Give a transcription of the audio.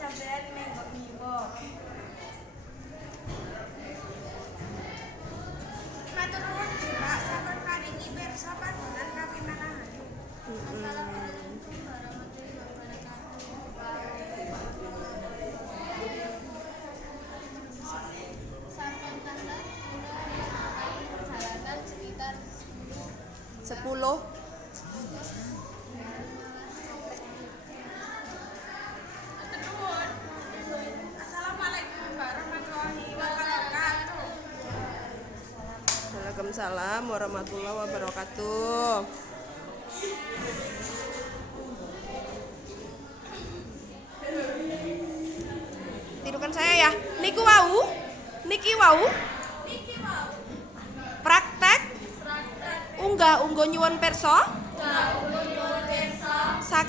sampean menggok nyiwo. Matur nuwun Pak, sampun paringi pirsa panggonan kapinahaken. Assalamualaikum warahmatullahi wabarakatuh. Sampun tanggal perjalanan sekitar 10. Assalamualaikum warahmatullahi wabarakatuh. Waalaikumsalam warahmatullahi wabarakatuh. Tidukan saya ya. Niki wau. Praktek unggah nyuwun pirsa.